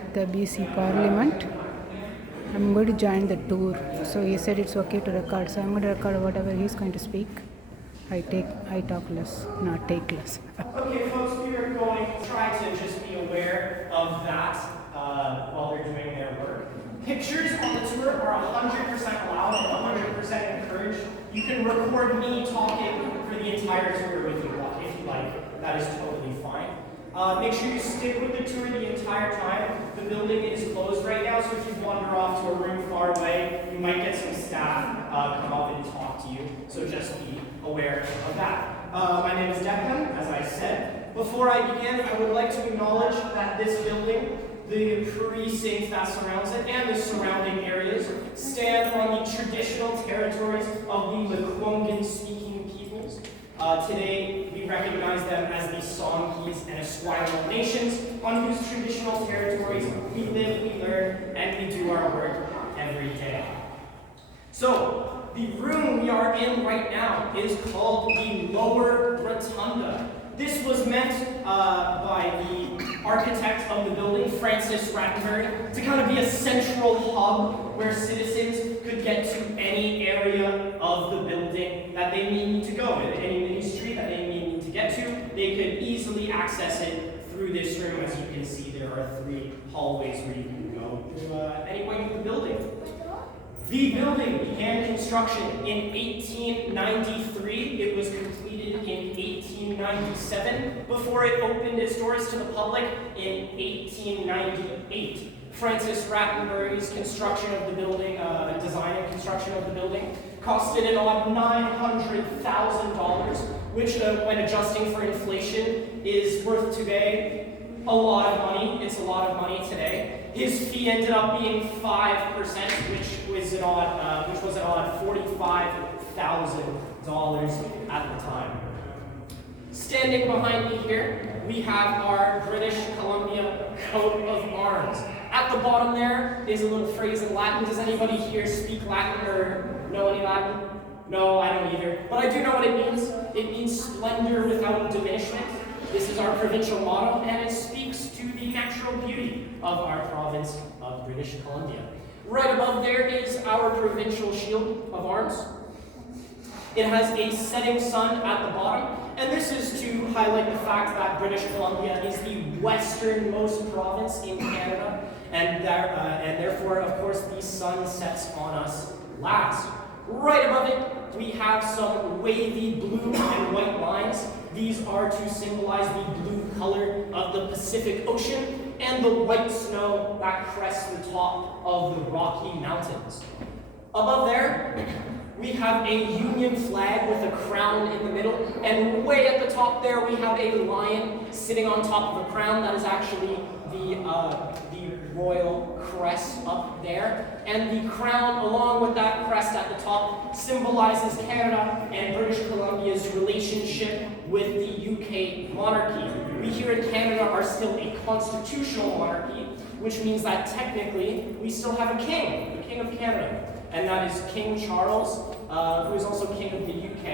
at the BC Parliament. I'm going to join the tour. So he said it's okay to record. So I'm going to record whatever he's going to speak. I talk less, not take less. Okay, folks, we are going to try to just be aware of that while they're doing their work. Pictures on the tour are 100% allowed and 100% encouraged. You can record me talking for the entire tour if you like. That is totally fine. Make sure you stick with the tour the entire time. The building is closed right now, so if you wander off to a room far away, you might get some staff come up and talk to you. So just be aware of that. My name is Declan, as I said. Before I begin, I would like to acknowledge that this building, the precinct that surrounds it, and the surrounding areas stand on the traditional territories of the Lekwungen-speaking peoples. Today, we recognize them as the Songhees and Esquimalt nations, on whose traditional territories we live, we learn, and we do our work every day. So, the room we are in right now is called the Lower Rotunda. This was meant by the architect of the building, Francis Rattenbury, to kind of be a central hub where citizens could get to any area of the building that they need to go. Any mini street that they need to get to, they could easily access it through this room. As you can see, there are 3 hallways where you can go to any point of the building. The building began construction in 1893. It was completed in 1897 before it opened its doors to the public in 1898. Francis Rattenbury's construction of the building, design and construction of the building, costed an odd $900,000, which when adjusting for inflation is worth today a lot of money. It's a lot of money today. His fee ended up being 5%, which was an odd $45,000 at the time. Standing behind me here, we have our British Columbia coat of arms. At the bottom there is a little phrase in Latin. Does anybody here speak Latin or know any Latin? No, I don't either. But I do know what it means. It means splendor without diminishment. This is our provincial motto, and it speaks to the natural beauty of our province of British Columbia. Right above there is our provincial shield of arms. It has a setting sun at the bottom, and this is to highlight the fact that British Columbia is the westernmost province in Canada, and therefore, of course, the sun sets on us last. Right above it, we have some wavy blue and white lines. These are to symbolize the blue color of the Pacific Ocean and the white snow that crests the top of the Rocky Mountains. Above there, we have a Union flag with a crown in the middle, and way at the top there we have a lion sitting on top of a crown. That is actually the royal crest up there, and the crown along with that crest at the top symbolizes Canada and British Columbia's relationship with the UK monarchy. We here in Canada are still a constitutional monarchy, which means that technically we still have a king, the King of Canada, and that is King Charles, who is also King of the UK,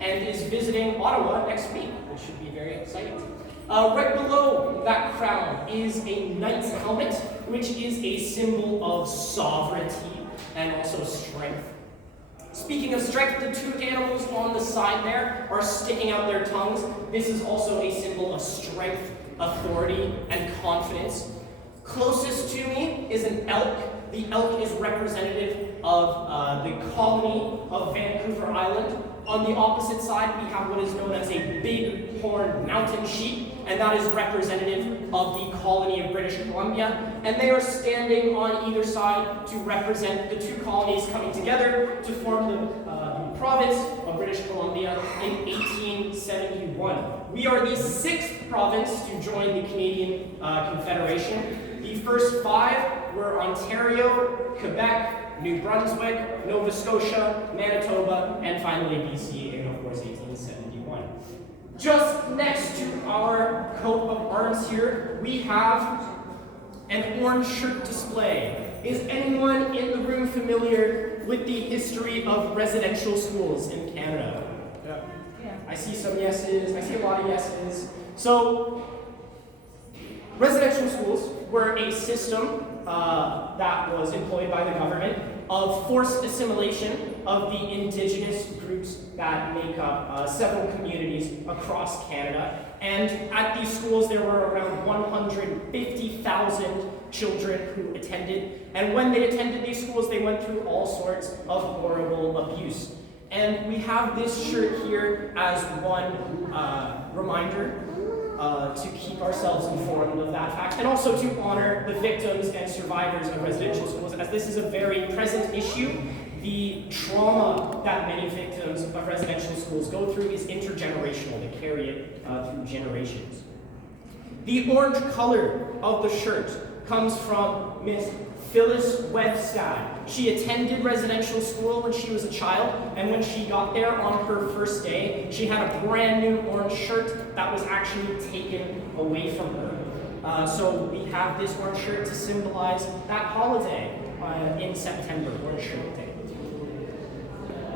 and is visiting Ottawa next week, which should be very exciting. Right below that crown is a knight's helmet, which is a symbol of sovereignty and also strength. Speaking of strength, the 2 animals on the side there are sticking out their tongues. This is also a symbol of strength, authority, and confidence. Closest to me is an elk. The elk is representative of the colony of Vancouver Island. On the opposite side, we have what is known as a big-horned mountain sheep, and that is representative of the colony of British Columbia. And they are standing on either side to represent the 2 colonies coming together to form the province of British Columbia in 1871. We are the 6th province to join the Canadian Confederation. The first 5 were Ontario, Quebec, New Brunswick, Nova Scotia, Manitoba, and finally BC in, of course, 1871. Just next to our coat of arms here, we have an orange shirt display. Is anyone in the room familiar with the history of residential schools in Canada? Yeah. I see some yeses. I see a lot of yeses. So, residential schools were a system that was employed by the government of forced assimilation of the indigenous groups that make up several communities across Canada. And at these schools, there were around 150,000 children who attended. And when they attended these schools, they went through all sorts of horrible abuse. And we have this shirt here as one reminder to keep ourselves informed of that fact, and also to honor the victims and survivors of residential schools, as this is a very present issue. The trauma that many victims of residential schools go through is intergenerational. They carry it through generations. The orange color of the shirt comes from Miss Phyllis Webstad. She attended residential school when she was a child, and when she got there on her first day, she had a brand new orange shirt that was actually taken away from her. So we have this orange shirt to symbolize that holiday in September, Orange Shirt Day.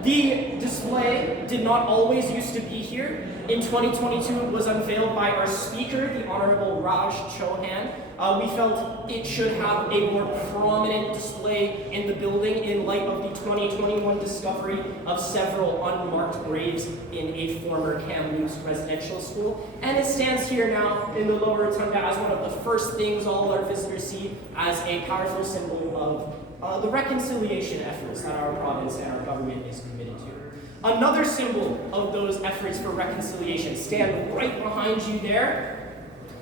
The display did not always used to be here. In 2022, it was unveiled by our speaker, the Honorable Raj Chauhan. We felt it should have a more prominent display in the building in light of the 2021 discovery of several unmarked graves in a former Kamloops residential school. And it stands here now in the lower rotunda as one of the first things all our visitors see, as a powerful symbol of the reconciliation efforts that our province and our government is committed to. Another symbol of those efforts for reconciliation stand right behind you there.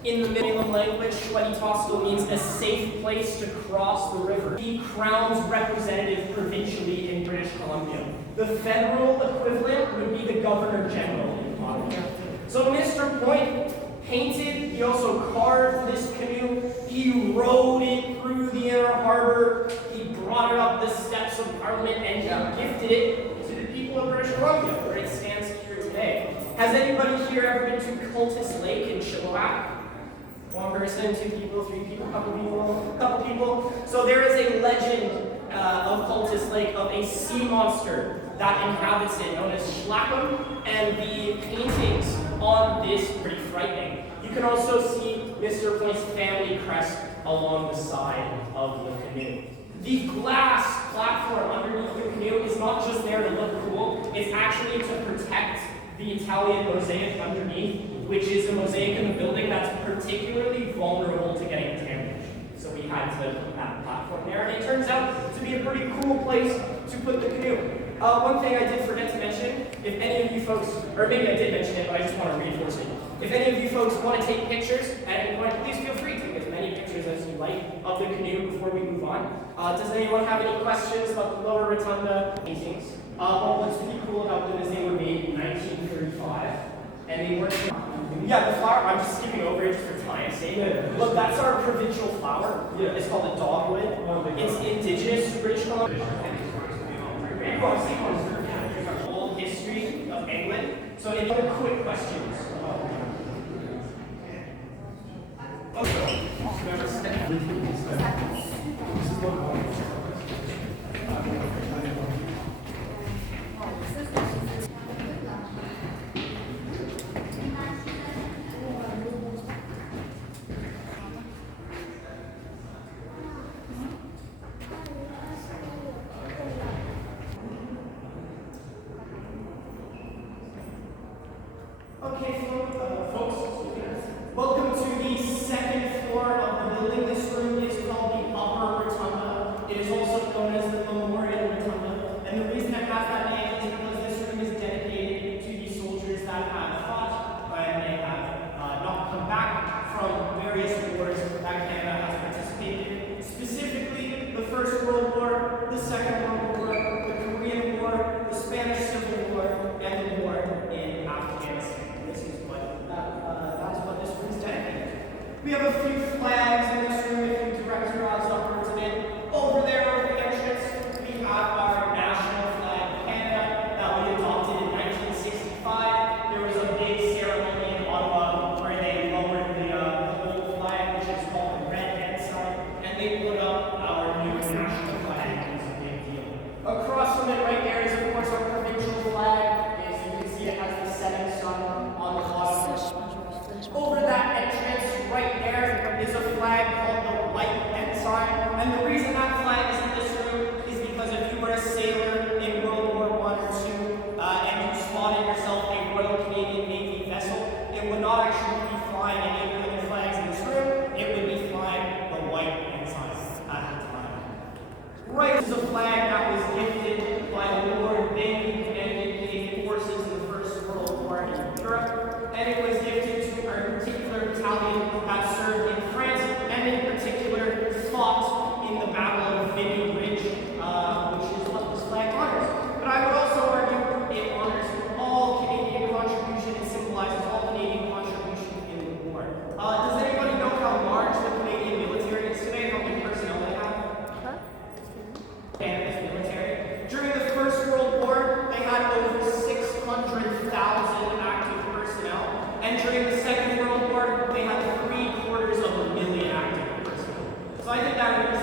In the 1Milllion language, Shwetitoskal means a safe place to cross the river. The Crown's representative provincially in British Columbia. The federal equivalent would be the Governor General in Ottawa. So Mr. Point painted, he also carved this canoe, he rowed it through the inner harbor, he brought it up the steps of Parliament, and he gifted it to the people of British Columbia, where it stands here today. Has anybody here ever been to Cultus Lake in Chilliwack? One person, two people, three people, couple people. So there is a legend of Cultus Lake of a sea monster that inhabits it, known as Schlackham, and the paintings on this are pretty frightening. You can also see Mr. Point's family crest along the side of the canoe. The glass platform underneath the canoe is not just there to look cool, it's actually to protect the Italian mosaic underneath, which is a mosaic in the building that's particularly vulnerable to getting damaged. So we had to put that platform there, and it turns out to be a pretty cool place to put the canoe. One thing I did forget to mention, if any of you folks, or maybe I did mention it, but I just want to reinforce it. If any of you folks want to take pictures at any point, please feel free to take as many pictures as you like of the canoe before we move on. Does anyone have any questions about the lower rotunda paintings? Well, what's really cool about them is they were made in 1935, and they weren't. Yeah, the flower, I'm just skipping over it for time's sake. Look, that's our provincial flower. Yeah. It's called a dogwood. It's indigenous to British Columbia. Whole history of England. So, any other quick questions? Okay, folks, welcome to the second floor of the building. This room is called the Upper Rotunda. It is also known as the Memorial Rotunda. And the reason it has that name is because this room is dedicated to the soldiers that have fought and they have not come back from various wars that Canada has participated in. Specifically, the First World War, the Second World War, the Korean War, the Spanish Civil War, and the war in Afghanistan. We have a few flags in this room. If you direct your eyes upwards a bit. Over there, over the entrance, we have our national flag of Canada that we adopted in 1965. There was a big ceremony in Ottawa where they lowered the old flag, which is called the Red Ensign, and they put up our new national flag. It was a big deal. Across from it right there is, of course, our provincial flag. As you can see, it has the setting sun on the bottom. Over that entrance right there is a flag called the white ensign. And the reason that flag is in this room is because if you were a sailor in World War I or II and you spotted yourself a Royal Canadian Navy vessel, it would not actually be flying any of the other flags in this room, it would be flying the white ensign at the time. Right, this is a flag that was gifted by Lord Bailey, commanding Canadian forces in the First World War in Europe, and it was gifted to our particular battalion that served in France, and in particular fought in the Battle of Vimy Ridge, which is what this flag honors. But I would also argue it honors all Canadian contribution and symbolizes all Canadian contribution in the war. Does anybody know how large the Canadian military is today? How many personnel they have? Canada's military. During the First World War, they had over 600,000 active personnel, and during the Second World War, they had 750,000 active personnel. So I think that really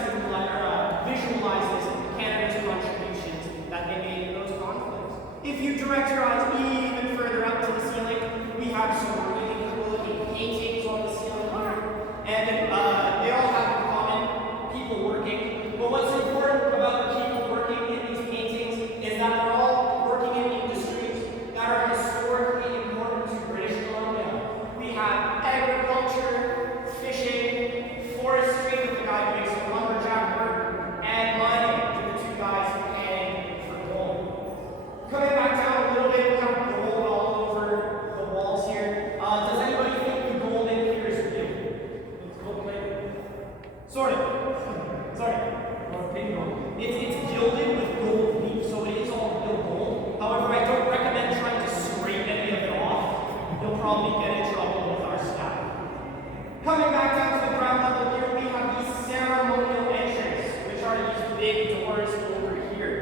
visualizes Canada's contributions that they made in those conflicts. If you direct your eyes even further up to the ceiling, we have some really cool looking paintings on the ceiling here, and they all have in common people working. But what's important about the people working in these paintings is that they're all working in industries that are historically important to British Columbia. We have agriculture, fishing, forestry with the guy who makes the lumberjack work, and mining with the two guys panning for gold. Coming back down a little bit, we have gold all over the walls here. Does anybody think the gold in here is real? It's gold plated? Sort of. It's gilded with gold leaf, so it is all real gold. However, I don't recommend trying to scrape any of it off. You'll probably get in trouble with our staff. Coming back down to the ground level here, we have these ceremonial entries, which are these big doors over here.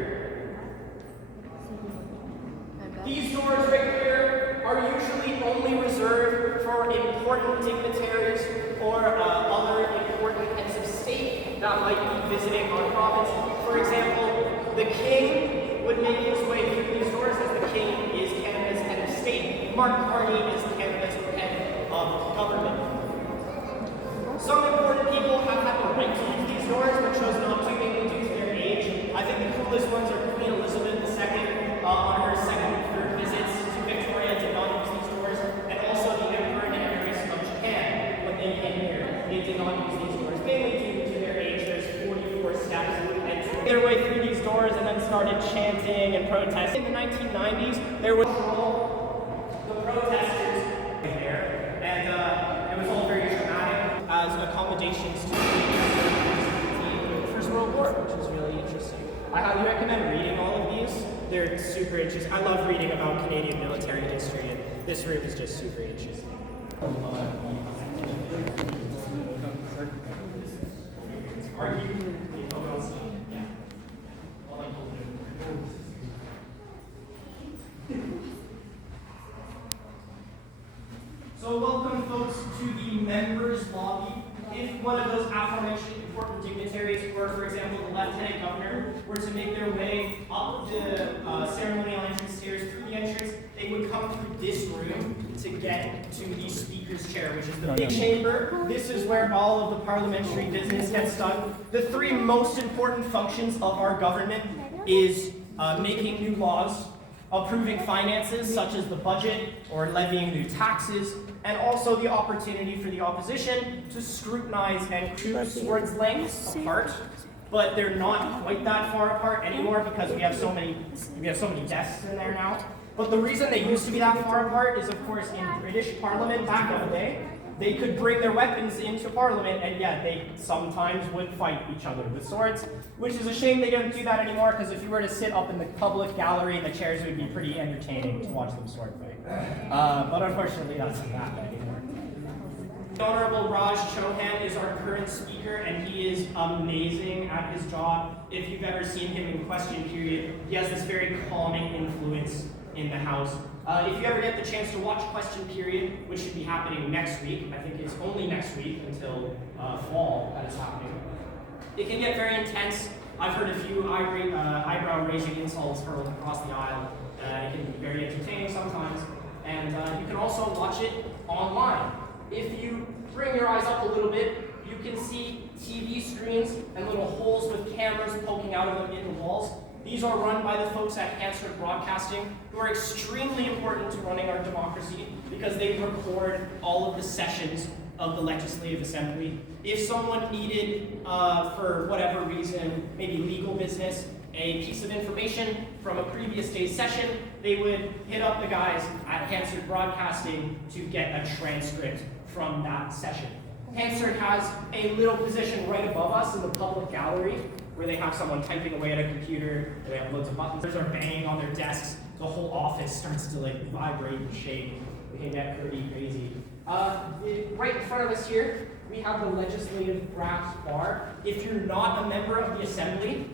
These doors right here are usually only reserved for important dignitaries or other important heads of state that might be visiting our province. For example, the king would make his way through these doors as the king is Canada's head of state. Mark Carney is Canada's head of government. Some important people have had the right to use these doors, but chose not to, mainly due to their age. I think the coolest ones are Queen Elizabeth II on her second and third visits to Victoria did not use these doors, and also the Emperor and Empress of Japan, when they came here, they did not use these doors, mainly due to their age. There's 44 steps, and their way through these doors and then started chanting and protesting. In the 1990s, there was the protesters there, and it was all very dramatic as accommodations to the First World War, which was really interesting. I highly recommend reading all of these. They're super interesting. I love reading about Canadian military history, and this room is just super interesting. So welcome folks to the members lobby. If one of those aforementioned important dignitaries, or for example the Lieutenant Governor, were to make their way up the ceremonial entrance stairs through the entrance, they would come through this room to get to the Speaker's chair, which is the big chamber. This is where all of the parliamentary business gets done. The three most important functions of our government is making new laws, approving finances such as the budget or levying new taxes, and also the opportunity for the opposition to scrutinize and choose swords lengths apart. But they're not quite that far apart anymore because we have so many desks in there now. But the reason they used to be that far apart is, of course, in British Parliament back in the day, they could bring their weapons into Parliament, and yeah, they sometimes would fight each other with swords, which is a shame they don't do that anymore, because if you were to sit up in the public gallery, the chairs would be pretty entertaining to watch them sword fight. But unfortunately, that doesn't happen anymore. The Honorable Raj Chauhan is our current speaker, and he is amazing at his job. If you've ever seen him in question period, he has this very calming influence in the House. If you ever get the chance to watch question period, which should be happening next week, I think it's only next week until fall that it's happening, it can get very intense. I've heard a few eyebrow-raising insults hurled across the aisle. It can be very entertaining sometimes, and you can also watch it online. If you bring your eyes up a little bit, you can see TV screens and little holes with cameras poking out of them in the walls. These are run by the folks at Hansard Broadcasting, who are extremely important to running our democracy because they record all of the sessions of the Legislative Assembly. If someone needed, for whatever reason, maybe legal business, a piece of information from a previous day's session, they would hit up the guys at Hansard Broadcasting to get a transcript from that session. Hansard has a little position right above us in the public gallery where they have someone typing away at a computer, they have loads of buttons, they're banging on their desks, the whole office starts to like vibrate and shake. It can get pretty crazy. Right in front of us here, we have the Legislative Brass Bar. If you're not a member of the Assembly,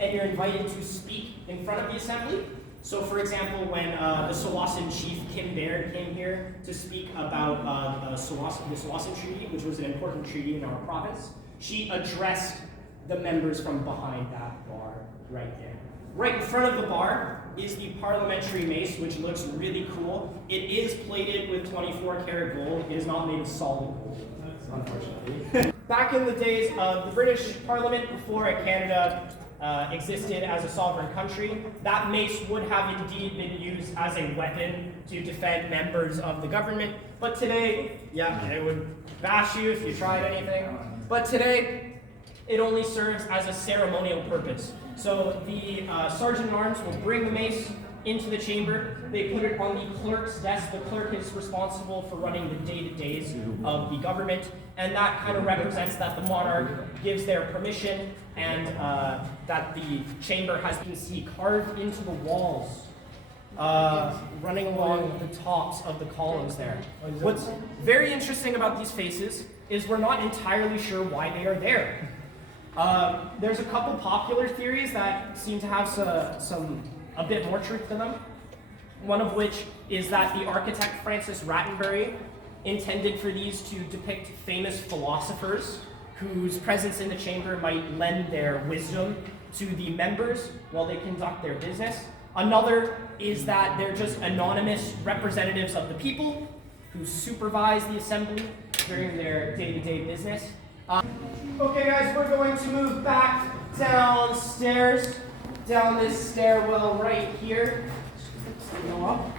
and you're invited to speak in front of the Assembly. So for example, when the Tsawwassen chief, Kim Baird, came here to speak about the Tsawwassen Treaty, which was an important treaty in our province, she addressed the members from behind that bar right there. Right in front of the bar is the parliamentary mace, which looks really cool. It is plated with 24 karat gold. It is not made of solid gold, unfortunately. Back in the days of the British Parliament, before Canada existed as a sovereign country, that mace would have indeed been used as a weapon to defend members of the government. But today, yeah, it would bash you if you tried anything. But today, it only serves as a ceremonial purpose. So the sergeant-at-arms will bring the mace into the chamber. They put it on the clerk's desk. The clerk is responsible for running the day-to-days of the government, and that kind of represents that the monarch gives their permission and that the chamber has been carved into the walls, running along the tops of the columns there. What's very interesting about these faces is we're not entirely sure why they are there. There's a couple popular theories that seem to have a bit more truth to them. One of which is that the architect Francis Rattenbury intended for these to depict famous philosophers whose presence in the chamber might lend their wisdom to the members while they conduct their business. Another is that they're just anonymous representatives of the people who supervise the assembly during their day-to-day business. Okay guys, we're going to move back downstairs, down this stairwell right here. Go up.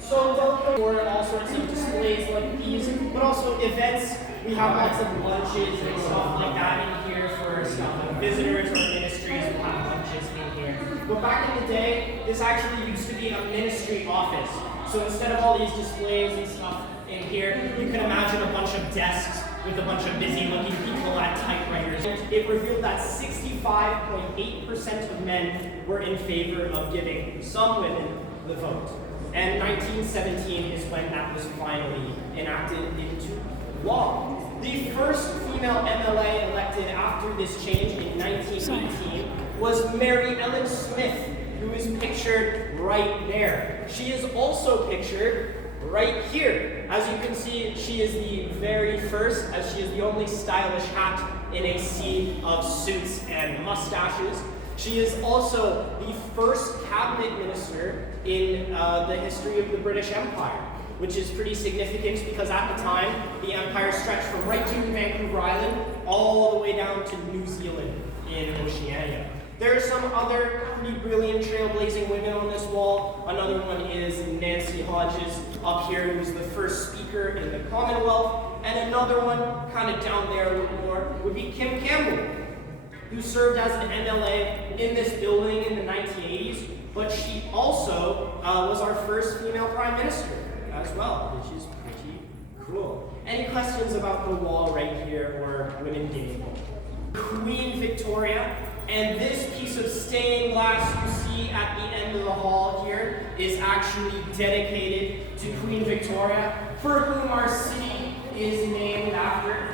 So for all sorts of displays like these, but also events. We have lots of lunches and stuff like that in here for stuff like visitors or ministries will have lunches in here. But back in the day, this actually used to be a ministry office. So instead of all these displays and stuff in here, you can imagine a bunch of desks with a bunch of busy looking people at typewriters. It revealed that 65.8% of men were in favor of giving some women the vote. And 1917 is when that was finally enacted into law. The first female MLA elected after this change in 1918 was Mary Ellen Smith, who is pictured right there. She is also pictured right here. As you can see, she is the very first, as she is the only stylish hat in a sea of suits and mustaches. She is also the first cabinet minister in the history of the British Empire, which is pretty significant because at the time, the empire stretched from right to Vancouver Island all the way down to New Zealand in Oceania. There are some other pretty brilliant trailblazing women on this wall. Another one is Nancy Hodges up here, who was the first speaker in the Commonwealth. And another one, kind of down there a little more, would be Kim Campbell, who served as an MLA in this building in the 1980s, but she also was our first female prime minister as well, which is pretty cool. Any questions about the wall right here or women getting Queen Victoria, and this piece of stained glass you see at the end of the hall here is actually dedicated to Queen Victoria, for whom our city is named after.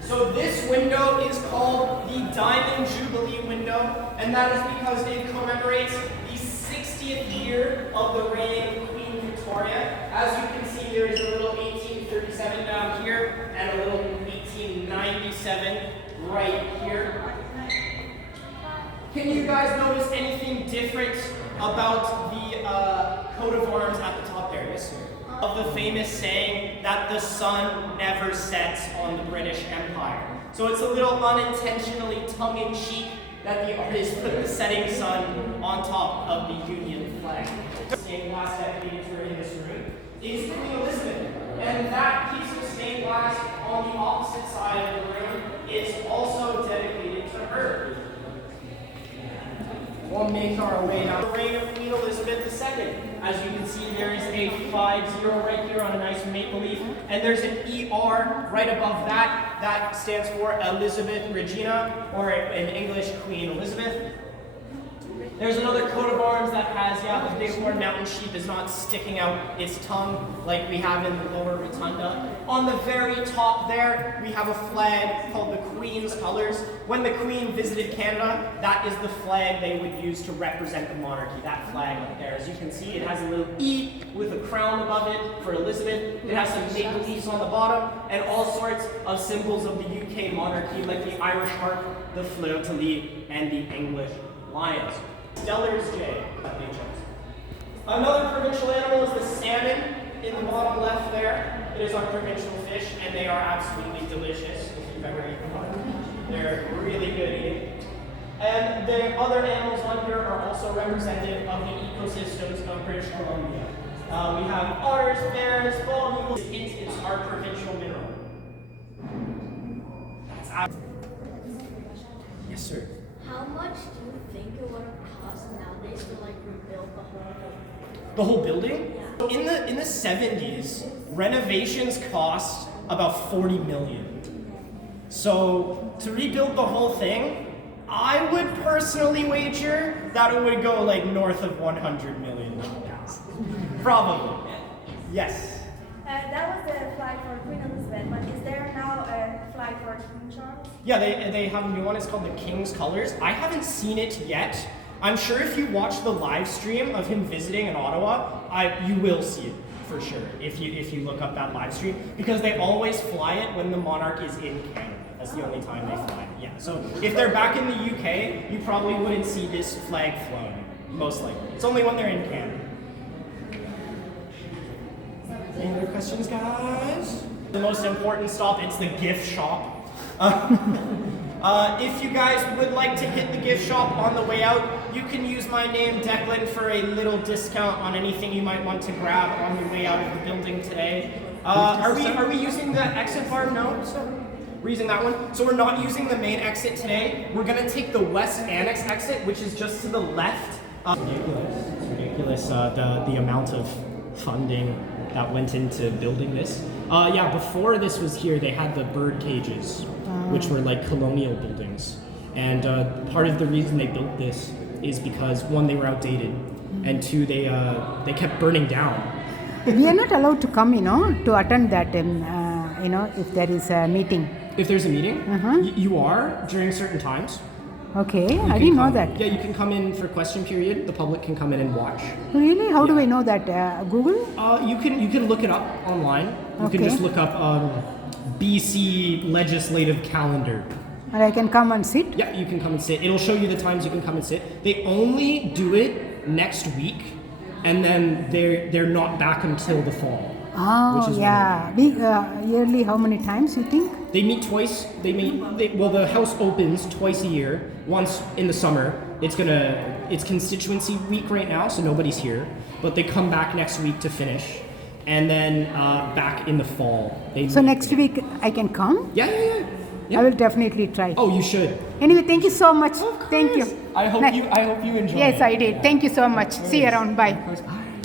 So this window is called the Diamond Jubilee window, and that is because it commemorates the 60th year of the reign of Queen Victoria. As you can see, there is a little 1836 1867 down here, and a little 1897 right here. Can you guys notice anything different about the coat of arms at the top there? Yes, sir. Of the famous saying that the sun never sets on the British Empire. So it's a little unintentionally tongue-in-cheek that the artist put the setting sun on top of the Union flag. The stained glass decorator in this room is Queen Elizabeth, and that piece of stained glass on the opposite side of the room is also dedicated to her. We'll make our way down the reign of Queen Elizabeth II. As you can see, there is a 50 right here on a nice maple leaf, and there's an ER right above that. That stands for Elizabeth Regina, or in English, Queen Elizabeth. There's another coat of arms that has, the bighorn mountain sheep is not sticking out its tongue like we have in the lower rotunda. On the very top there, we have a flag called the Queen's Colors. When the Queen visited Canada, that is the flag they would use to represent the monarchy, that flag up there. As you can see, it has a little E with a crown above it for Elizabeth. It has some maple leaves on the bottom, and all sorts of symbols of the UK monarchy, like the Irish harp, the fleur-de-lis, and the English lions. Stellar's J. Another provincial animal is the salmon in the bottom left there. It is our provincial fish, and they are absolutely delicious if you've ever eaten one. They're really good eating. And the other animals on here are also representative of the ecosystems of British Columbia. We have otters, bears, bald eagles. It's our provincial mineral. Yes, sir. How much do you think it would cost nowadays to rebuild the whole building? The whole building? Yeah. In the 70s, renovations cost about 40 million. So to rebuild the whole thing, I would personally wager that it would go north of 100 million. Probably. Yes. That was the flag for Queen Elizabeth, but is there now a flag for King Charles? Yeah, they have a new one. It's called the King's Colors. I haven't seen it yet. I'm sure if you watch the live stream of him visiting in Ottawa, you will see it for sure if you look up that live stream, because they always fly it when the monarch is in Canada. That's the only time they fly it. Yeah. So if they're back in the UK, you probably wouldn't see this flag flown, most likely. It's only when they're in Canada. Any other questions, guys? The most important stop, it's the gift shop. If you guys would like to hit the gift shop on the way out, you can use my name, Declan, for a little discount on anything you might want to grab on the way out of the building today. Are we using the exit bar? No? We're using that one. So we're not using the main exit today. We're gonna take the West Annex exit, which is just to the left. It's ridiculous the amount of funding that went into building this. Before this was here, they had the bird cages, which were like colonial buildings. And part of the reason they built this is because, one, they were outdated, and two, they kept burning down. We are not allowed to come, to attend that, if there is a meeting. If there's a meeting, you are during certain times. Okay, I didn't know that. Yeah, you can come in for question period. The public can come in and watch. Really? How do I know that? Google? You can look it up online. You can just look up BC legislative calendar. And I can come and sit? Yeah, you can come and sit. It'll show you the times you can come and sit. They only do it next week, and then they're not back until the fall. Oh, which is yearly, how many times you think? They meet twice. The house opens twice a year. Once in the summer. It's constituency week right now, so nobody's here. But they come back next week to finish, and then back in the fall. So next week I can come? Yeah. I will definitely try. Oh, you should. Anyway, thank you so much. Thank you. I hope you enjoyed. Yes, it. I did. Thank you so much. See you around. Bye. Of course. Bye.